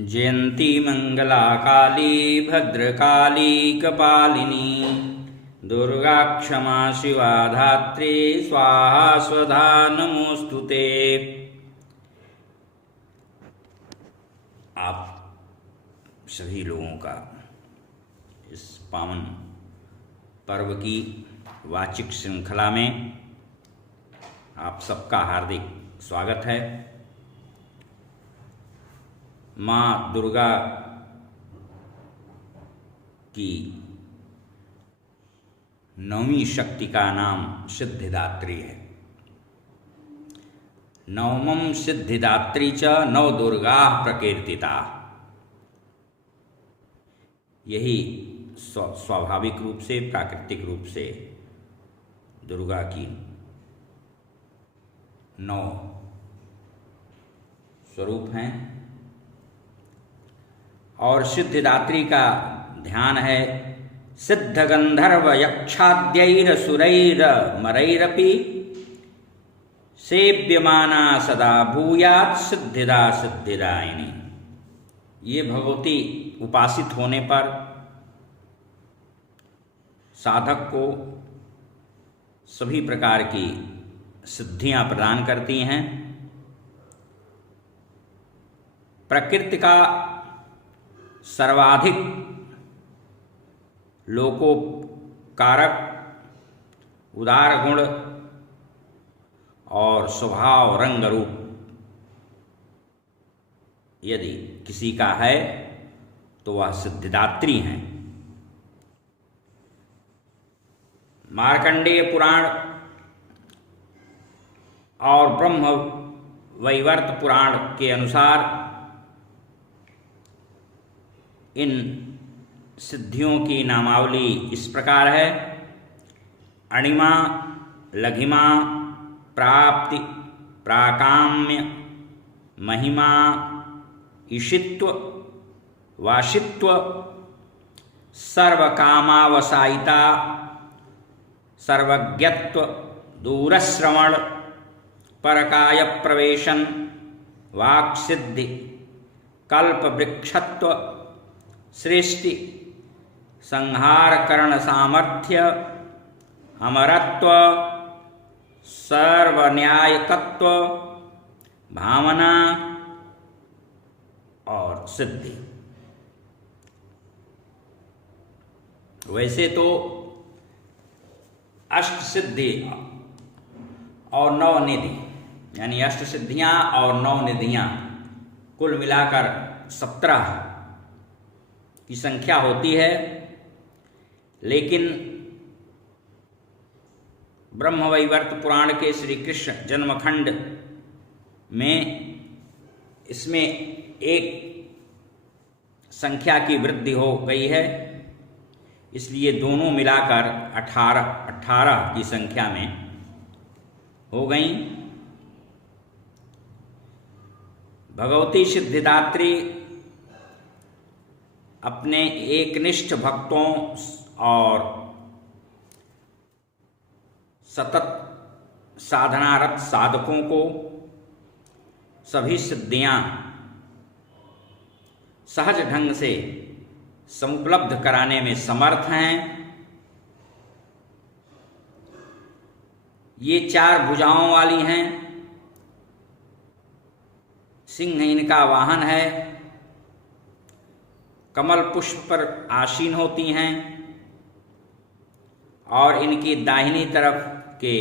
जयंती मंगला काली भद्रकाली कपालिनी दुर्गा क्षमा शिवा धात्री स्वाहा स्वधा नमोस्तुते। आप सभी लोगों का इस पावन पर्व की वाचिक श्रृंखला में आप सबका हार्दिक स्वागत है। माँ दुर्गा की नवमी शक्ति का नाम सिद्धिदात्री है। नवमं सिद्धिदात्री च नव दुर्गा प्रकीर्तिता। यही स्वाभाविक रूप से, प्राकृतिक रूप से दुर्गा की 9 स्वरूप हैं। और सिद्धिदात्री का ध्यान है सिद्ध गंधर्व यक्षाद्यैर सुरैर मरैरपि सेव्यमाना सदा भूयात् सिद्धिदा सिद्धिदायिनी। ये भगवती उपासित होने पर साधक को सभी प्रकार की सिद्धियां प्रदान करती हैं। प्रकृति का सर्वाधिक लोकोपकारक उदार गुण और स्वभाव रंग रूप यदि किसी का है तो वह सिद्धिदात्री हैं। मार्कंडेय पुराण और ब्रह्म वैवर्त पुराण के अनुसार इन सिद्धियों की नामावली इस प्रकार है। अणिमा, लघिमा, प्राप्ति, प्राकाम्य, महिमा, ईशित्व, वाशित्व, सर्वकामावसायिता, सर्वज्ञत्व, दूरश्रवण, परकाय प्रवेशन, वाक्सिद्धि, कल्पवृक्षत्व, सृष्टि, संहार करण सामर्थ्य, अमरत्व, सर्वन्यायकत्व, भावना और सिद्धि। वैसे तो अष्ट सिद्धि और 9 निधि यानी अष्ट सिद्धियां और 9 निधियां कुल मिलाकर 17 की संख्या होती है। लेकिन ब्रह्मवैवर्त पुराण के श्री कृष्ण जन्मखंड में इसमें एक संख्या की वृद्धि हो गई है, इसलिए दोनों मिलाकर 18 की संख्या में हो गई। भगवती सिद्धिदात्री अपने एकनिष्ठ भक्तों और सतत साधनारत साधकों को सभी सिद्धियां सहज ढंग से समुपलब्ध कराने में समर्थ हैं। ये 4 भुजाओं वाली हैं। सिंह इनका वाहन है। कमल पुष्प पर आसीन होती हैं और इनकी दाहिनी तरफ के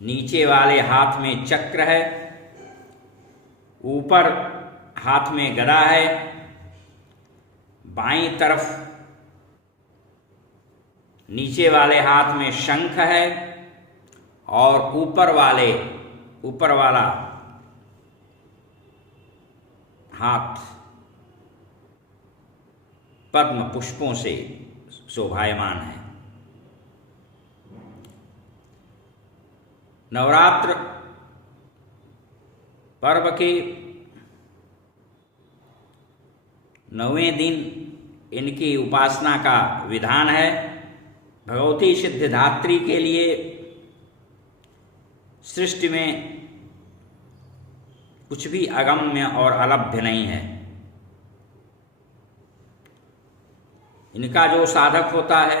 नीचे वाले हाथ में चक्र है, ऊपर हाथ में गदा है, बाईं तरफ नीचे वाले हाथ में शंख है और ऊपर वाला हाथ पद्म पुष्पों से शोभायमान है। नवरात्र पर्व के 9वें दिन इनकी उपासना का विधान है। भगवती सिद्धिदात्री के लिए सृष्टि में कुछ भी अगम्य और अलभ्य नहीं है। इनका जो साधक होता है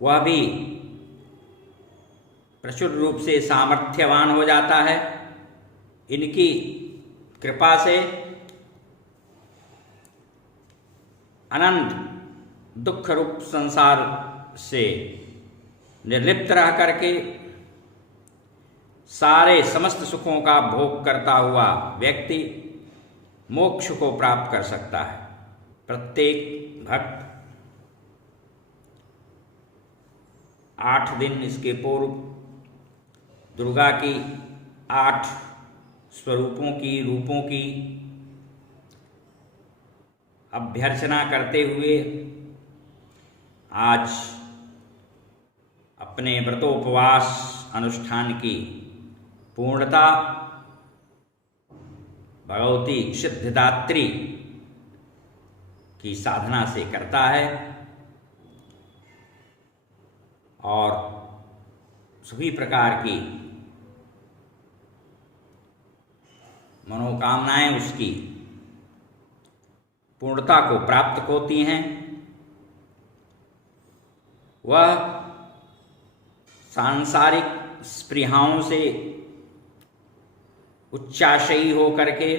वह भी प्रचुर रूप से सामर्थ्यवान हो जाता है। इनकी कृपा से अनंत दुख रूप संसार से निर्लिप्त रह करके सारे समस्त सुखों का भोग करता हुआ व्यक्ति मोक्ष को प्राप्त कर सकता है। प्रत्येक भक्त 8 दिन इसके पूर्व दुर्गा की 8 स्वरूपों की, रूपों की अभ्यर्चना करते हुए आज अपने व्रतोपवास अनुष्ठान की पूर्णता भगवती सिद्धिदात्री की साधना से करता है और सभी प्रकार की मनोकामनाएं उसकी पूर्णता को प्राप्त होती हैं। वह सांसारिक स्पृहाओं से उच्चाशयी हो करके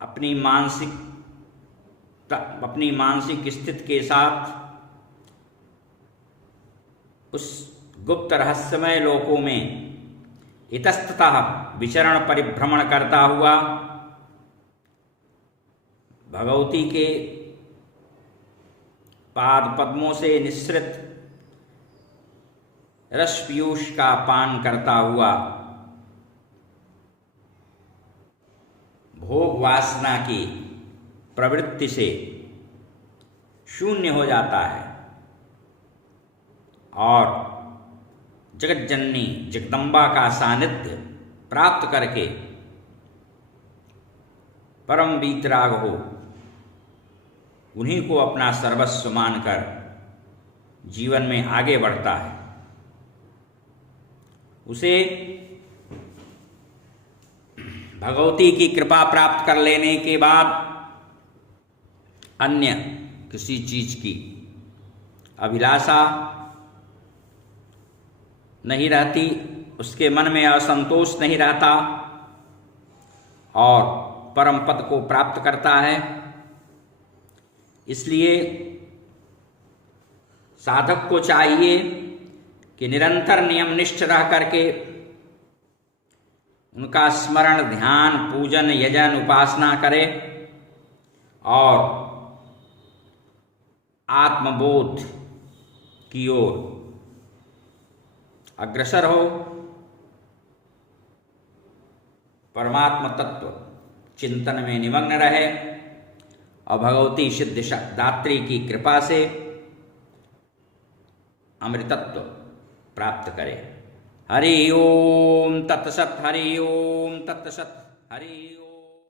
अपनी मानसिक स्थिति के साथ उस गुप्त रहस्यमय लोकों में इतस्ततः विचरण परिभ्रमण करता हुआ भगवती के पाद पद्मों से निःसृत रस पीयूष का पान करता हुआ भोग वासना की प्रवृत्ति से शून्य हो जाता है और जगज्जननी जगदम्बा का सानिध्य प्राप्त करके परम वीतराग हो उन्हीं को अपना सर्वस्व मानकर जीवन में आगे बढ़ता है। उसे भगवती की कृपा प्राप्त कर लेने के बाद अन्य किसी चीज की अभिलाषा नहीं रहती, उसके मन में असंतोष नहीं रहता और परम पद को प्राप्त करता है। इसलिए साधक को चाहिए कि निरंतर नियमनिष्ठ रह करके उनका स्मरण, ध्यान, पूजन, यजन, उपासना करे और आत्मबोध की ओर अग्रसर हो, परमात्म तत्व चिंतन में निमग्न रहे और भगवती सिद्धिदात्री की कृपा से अमृतत्व प्राप्त करे। हरि ओम तत्सत, हरि ओम तत्सत, हरि ओम।